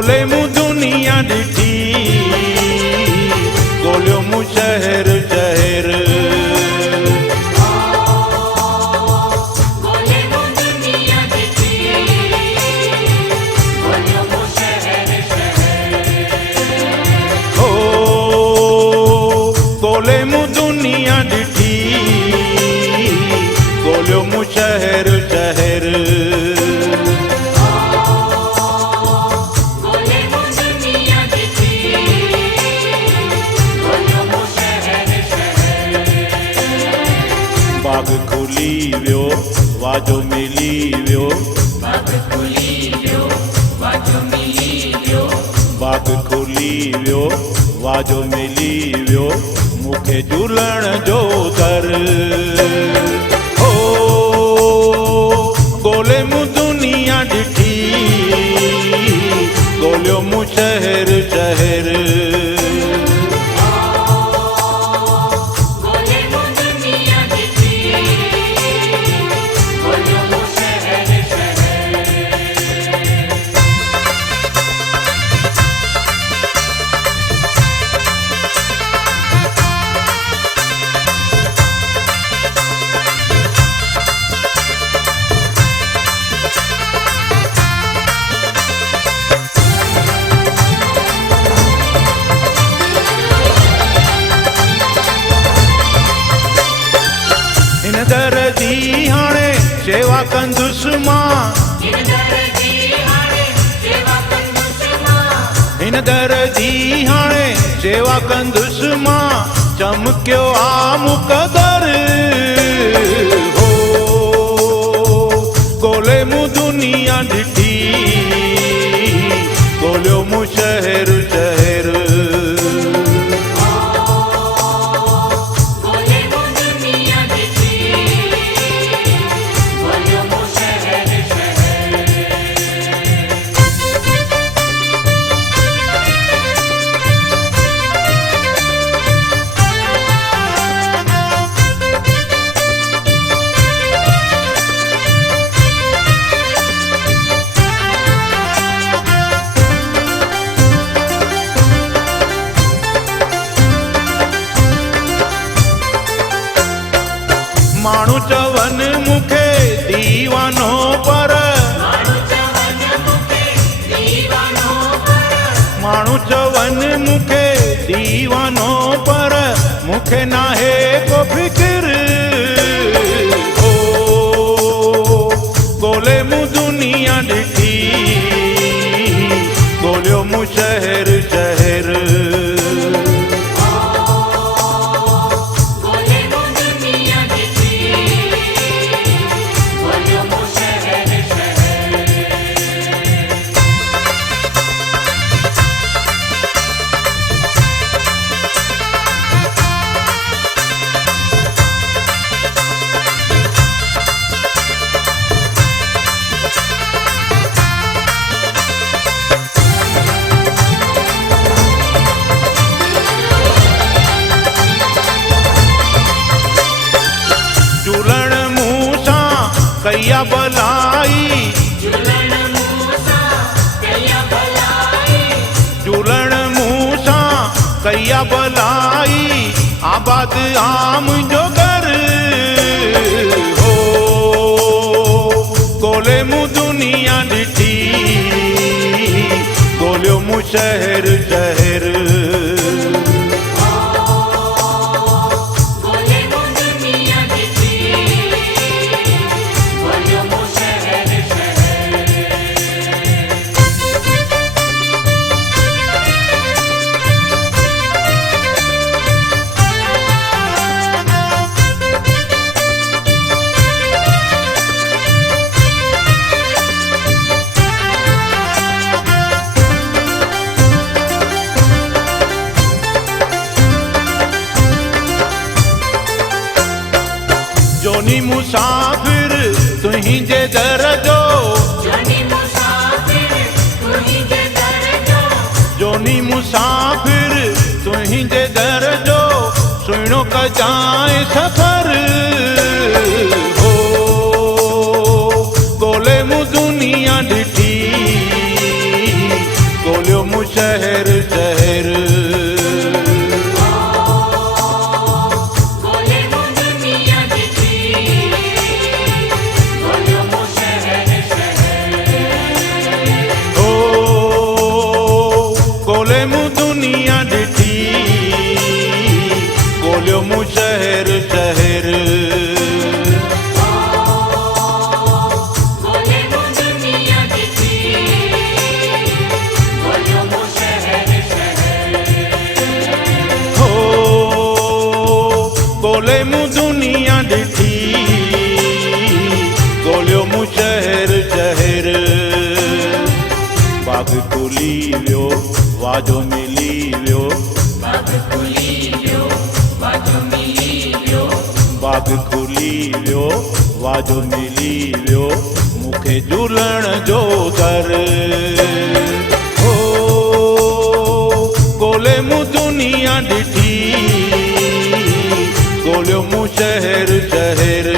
गोले मु दुनिया ॾिठी, गोलियो मु शहर शहर। गोले मु दुनिया ॾिठी, गोलियो मु शहर शहर। हो गोले मु दुनिया ॾिठी, गोलियो मु शहर शहर। बाग खुली वियो, वाजो मिली वियो, बाग खुली वियो, वाजो मिली वियो, बाग खुली वियो, वाजो मिली वियो, मूंखे झूलण जो दर। हो गोले मु दुनिया ॾिठी, गोलियो मु शहर शहर। हिन दर जी हाणे शेवा कंदुसि मां, हिन दर जी हाणे सेवा कंदुसि मां, हिन दर जी हाणे शेवा कंदुसि मां, चमकियो आ मुक़दर। हो गोले मु दुनिया ॾिठी, गोलियो मु शहर शहर। गोले मु दुनिया ॾिठी, गोलियो मु शहर शहर। माण्हू चवनि मूंखे दीवानो, पर माण्हू चवनि मूंखे दीवानो पर, माण्हू चवनि मूंखे दीवानो, पर मूंखे नाहे को फिकिर। हो गोले मु दुनिया ॾिठी, गोलियो मु शहर शहर। गोले मु दुनिया ॾिठी, गोलियो मु शहर शहर। झूलण मूं सां कया भलाई, झूलण मूं सां कया भलाई, झूलण मूं सां कया भलाई, आबाद आम जो घर। हो गोले मु दुनिया ॾिठी, गोलियो मु शहर शहर। गोले मु दुनिया ॾिठी, गोलियो मु शहर शहर। जोनी मुसाफिर तुंहिंजे दर जो, जोनी मुसाफिर तुंहिंजे दर जो, जोनी मुसाफिर तुंहिंजे दर जो, सुहिणो कजांइ सफ़र। हो गोले मु दुनिया ॾिठी, शहर शहर। गोले मु दुनिया दिखी गोलियों मु शहर शहर। ओ गोले मु दुनिया ॾिठी गोलियो मु शहर शहर। गोले मु दुनिया दिखी गोलियों मु शहर शहर। हो गोले मु दुनिया ॾिठी गोलियो मु शहर शहर। बाग खुली वियो वाजो मिली वियो बाग खुली वियो वाजो मिली वियो। बाग खुली वियो वाजो मिली वियो मूंखे झूलण जो दर। हो गोले मु दुनिया ॾिठी गोलियो मु शहर शहर।